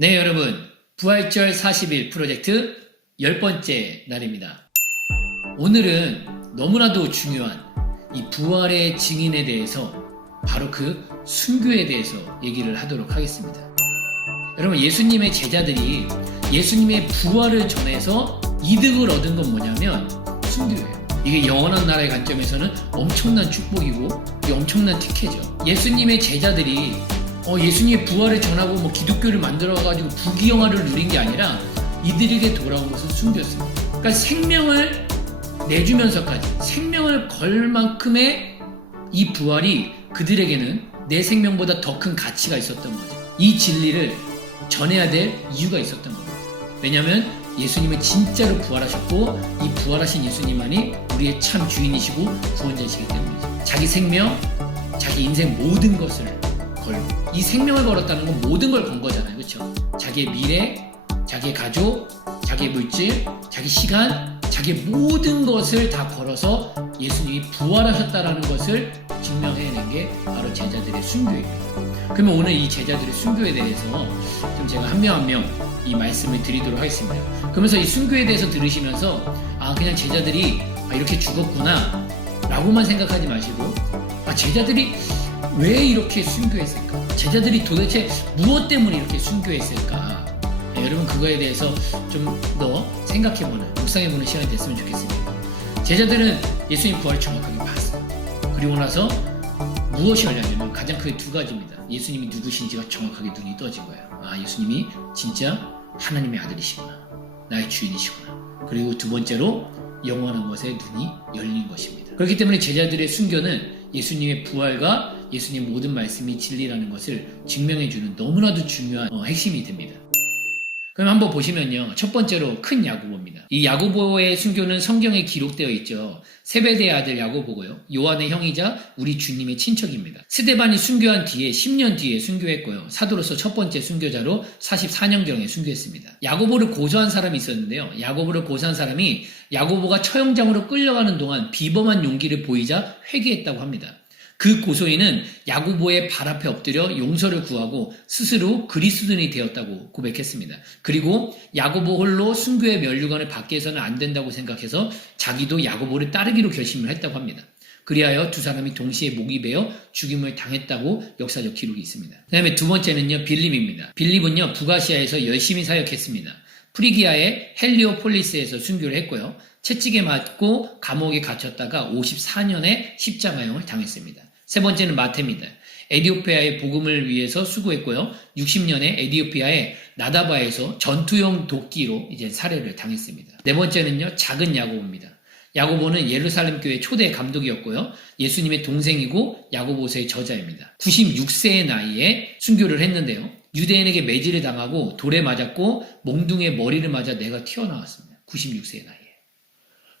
네, 여러분. 부활절 40일 프로젝트 10번째 날입니다. 오늘은 너무나도 중요한 이 부활의 증인에 대해서 바로 그 순교에 대해서 얘기를 하도록 하겠습니다. 여러분, 예수님의 제자들이 예수님의 부활을 전해서 이득을 얻은 건 뭐냐면 순교예요. 이게 영원한 나라의 관점에서는 엄청난 축복이고 엄청난 특혜죠. 예수님의 제자들이 어, 예수님의 부활을 전하고 뭐 기독교를 만들어가지고 부귀영화를 누린 게 아니라 이들에게 돌아온 것은 순교였습니다. 그러니까 생명을 내주면서까지 생명을 걸 만큼의 이 부활이 그들에게는 내 생명보다 더 큰 가치가 있었던 거죠. 이 진리를 전해야 될 이유가 있었던 겁니다. 왜냐하면 예수님은 진짜로 부활하셨고 이 부활하신 예수님만이 우리의 참 주인이시고 구원자이시기 때문이죠. 자기 생명, 자기 인생 모든 것을 걸고 이 생명을 걸었다는 건 모든 걸 건 거잖아요. 그렇죠? 자기의 미래, 자기의 가족, 자기의 물질, 자기 시간, 자기의 모든 것을 다 걸어서 예수님이 부활하셨다라는 것을 증명해낸 게 바로 제자들의 순교입니다. 그러면 오늘 이 제자들의 순교에 대해서 좀 제가 한 명 한 명 이 말씀을 드리도록 하겠습니다. 그러면서 이 순교에 대해서 들으시면서 아 그냥 제자들이 아, 이렇게 죽었구나 라고만 생각하지 마시고 아 제자들이 왜 이렇게 순교했을까? 제자들이 도대체 무엇 때문에 이렇게 순교했을까? 네, 여러분 그거에 대해서 좀 더 생각해보는 묵상해보는 시간이 됐으면 좋겠습니다. 제자들은 예수님 부활을 정확하게 봤어요. 그리고 나서 무엇이 열렸냐면 가장 크게 두 가지입니다. 예수님이 누구신지가 정확하게 눈이 떠진 거예요. 아 예수님이 진짜 하나님의 아들이시구나. 나의 주인이시구나. 그리고 두 번째로 영원한 것에 눈이 열린 것입니다. 그렇기 때문에 제자들의 순교는 예수님의 부활과 예수님 모든 말씀이 진리라는 것을 증명해 주는 너무나도 중요한 어, 핵심이 됩니다. 그럼 한번 보시면요. 첫 번째로 큰 야고보입니다. 이 야고보의 순교는 성경에 기록되어 있죠. 세베대의 아들 야고보고요. 요한의 형이자 우리 주님의 친척입니다. 스데반이 순교한 뒤에 10년 뒤에 순교했고요. 사도로서 첫 번째 순교자로 44년경에 순교했습니다. 야고보를 고소한 사람이 있었는데요. 야고보를 고소한 사람이 야고보가 처형장으로 끌려가는 동안 비범한 용기를 보이자 회개했다고 합니다. 그 고소인은 야고보의 발 앞에 엎드려 용서를 구하고 스스로 그리스도인이 되었다고 고백했습니다. 그리고 야고보 홀로 순교의 면류관을 받게 해서는 안 된다고 생각해서 자기도 야고보를 따르기로 결심을 했다고 합니다. 그리하여 두 사람이 동시에 목이 베어 죽임을 당했다고 역사적 기록이 있습니다. 그 다음에 두 번째는요, 빌립입니다. 빌립은요, 북아시아에서 열심히 사역했습니다. 프리기아의 헬리오폴리스에서 순교를 했고요. 채찍에 맞고 감옥에 갇혔다가 54년에 십자가형을 당했습니다. 세 번째는 마테입니다. 에디오피아의 복음을 위해서 수고했고요. 60년에 에디오피아의 나다바에서 전투용 도끼로 이제 살해를 당했습니다. 네 번째는요, 작은 야고보입니다. 야고보는 예루살렘 교회 초대 감독이었고요. 예수님의 동생이고 야고보서의 저자입니다. 96세의 나이에 순교를 했는데요. 유대인에게 매질을 당하고 돌에 맞았고 몽둥이에 머리를 맞아 내가 튀어나왔습니다. 96세의 나이에.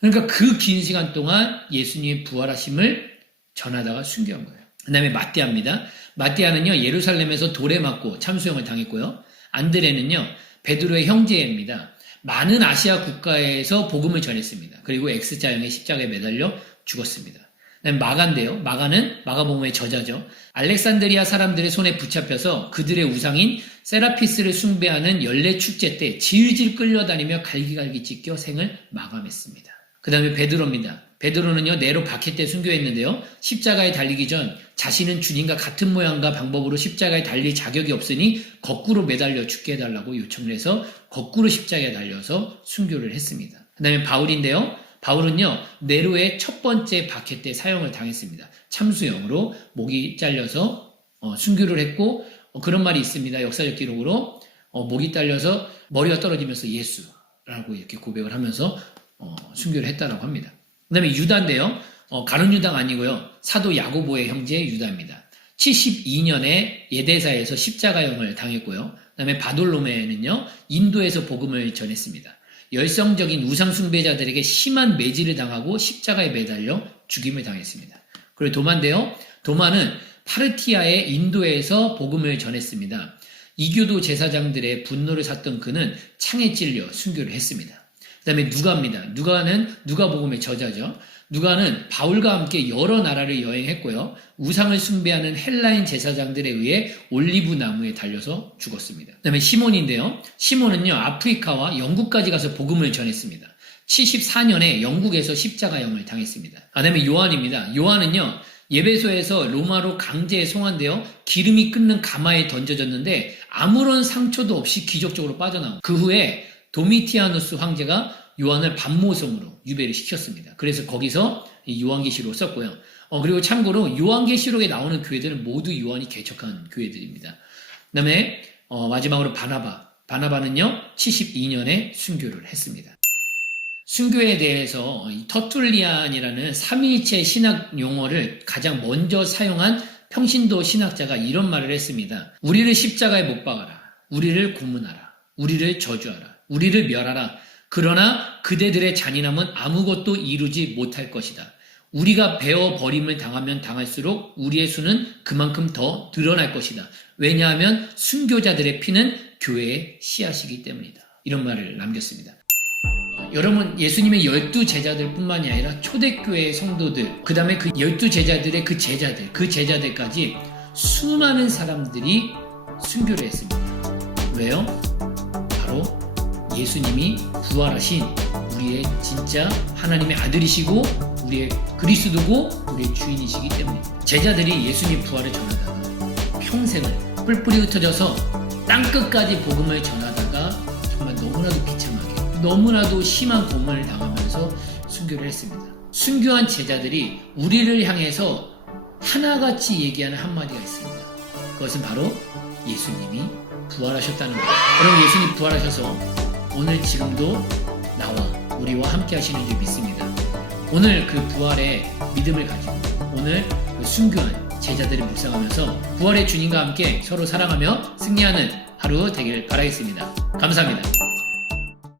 그러니까 그 긴 시간 동안 예수님의 부활하심을 전하다가 순교한 거예요. 그 다음에 마띠아입니다. 마띠아는요, 예루살렘에서 돌에 맞고 참수형을 당했고요. 안드레는요, 베드로의 형제입니다. 많은 아시아 국가에서 복음을 전했습니다. 그리고 X자형의 십자가에 매달려 죽었습니다. 그다음에 마가인데요. 마가는 마가복음의 저자죠. 알렉산드리아 사람들의 손에 붙잡혀서 그들의 우상인 세라피스를 숭배하는 연례 축제 때 질질 끌려다니며 갈기갈기 찢겨 생을 마감했습니다. 그 다음에 베드로입니다. 베드로는요, 네로 박해 때 순교했는데요. 십자가에 달리기 전 자신은 주님과 같은 모양과 방법으로 십자가에 달릴 자격이 없으니 거꾸로 매달려 죽게 해달라고 요청을 해서 거꾸로 십자가에 달려서 순교를 했습니다. 그 다음에 바울인데요. 바울은요, 네로의 첫 번째 박해 때 사형을 당했습니다. 참수형으로 목이 잘려서 어, 순교를 했고, 어, 그런 말이 있습니다. 역사적 기록으로. 어, 목이 잘려서 머리가 떨어지면서 예수라고 이렇게 고백을 하면서 어, 순교를 했다라고 합니다. 그 다음에 유다인데요. 어, 가룟 유다가 아니고요. 사도 야고보의 형제 유다입니다. 72년에 예대사에서 십자가형을 당했고요. 그 다음에 바돌로메는요. 인도에서 복음을 전했습니다. 열성적인 우상숭배자들에게 심한 매질을 당하고 십자가에 매달려 죽임을 당했습니다. 그리고 도마인데요. 도마는 파르티아의 인도에서 복음을 전했습니다. 이교도 제사장들의 분노를 샀던 그는 창에 찔려 순교를 했습니다. 그 다음에 누가입니다. 누가는 누가복음의 저자죠. 누가는 바울과 함께 여러 나라를 여행했고요. 우상을 숭배하는 헬라인 제사장들에 의해 올리브 나무에 달려서 죽었습니다. 그다음에 시몬인데요. 시몬은요 아프리카와 영국까지 가서 복음을 전했습니다. 74년에 영국에서 십자가형을 당했습니다. 아, 그다음에 요한입니다. 요한은요 예배소에서 로마로 강제에 송환되어 기름이 끓는 가마에 던져졌는데 아무런 상처도 없이 기적적으로 빠져나온 그 후에 도미티아누스 황제가 요한을 반모성으로 유배를 시켰습니다. 그래서 거기서 이 요한계시록 썼고요. 어, 그리고 참고로 요한계시록에 나오는 교회들은 모두 요한이 개척한 교회들입니다. 그 다음에 어, 마지막으로 바나바. 바나바는요 72년에 순교를 했습니다. 순교에 대해서 이 터툴리안이라는 삼위일체 신학 용어를 가장 먼저 사용한 평신도 신학자가 이런 말을 했습니다. 우리를 십자가에 못 박아라. 우리를 고문하라. 우리를 저주하라. 우리를 멸하라. 그러나 그대들의 잔인함은 아무것도 이루지 못할 것이다. 우리가 베어 버림을 당하면 당할수록 우리의 수는 그만큼 더 늘어날 것이다. 왜냐하면 순교자들의 피는 교회의 씨앗이기 때문이다. 이런 말을 남겼습니다. 여러분 예수님의 열두 제자들 뿐만이 아니라 초대교회 성도들 그 다음에 그 열두 제자들의 그 제자들 그 제자들까지 수많은 사람들이 순교를 했습니다 왜요? 예수님이 부활하신 우리의 진짜 하나님의 아들이시고 우리의 그리스도고 우리의 주인이시기 때문입니다 제자들이 예수님 부활을 전하다가 평생을 뿔뿔이 흩어져서 땅끝까지 복음을 전하다가 정말 너무나도 비참하게 너무나도 심한 고문을 당하면서 순교를 했습니다. 순교한 제자들이 우리를 향해서 하나같이 얘기하는 한마디가 있습니다. 그것은 바로 예수님이 부활하셨다는 거예요. 여러분 예수님 부활하셔서 오늘 지금도 나와 우리와 함께 하시는 줄 믿습니다. 오늘 그 부활의 믿음을 가지고 오늘 그 순교한 제자들을 묵상하면서 부활의 주님과 함께 서로 사랑하며 승리하는 하루 되길 바라겠습니다. 감사합니다.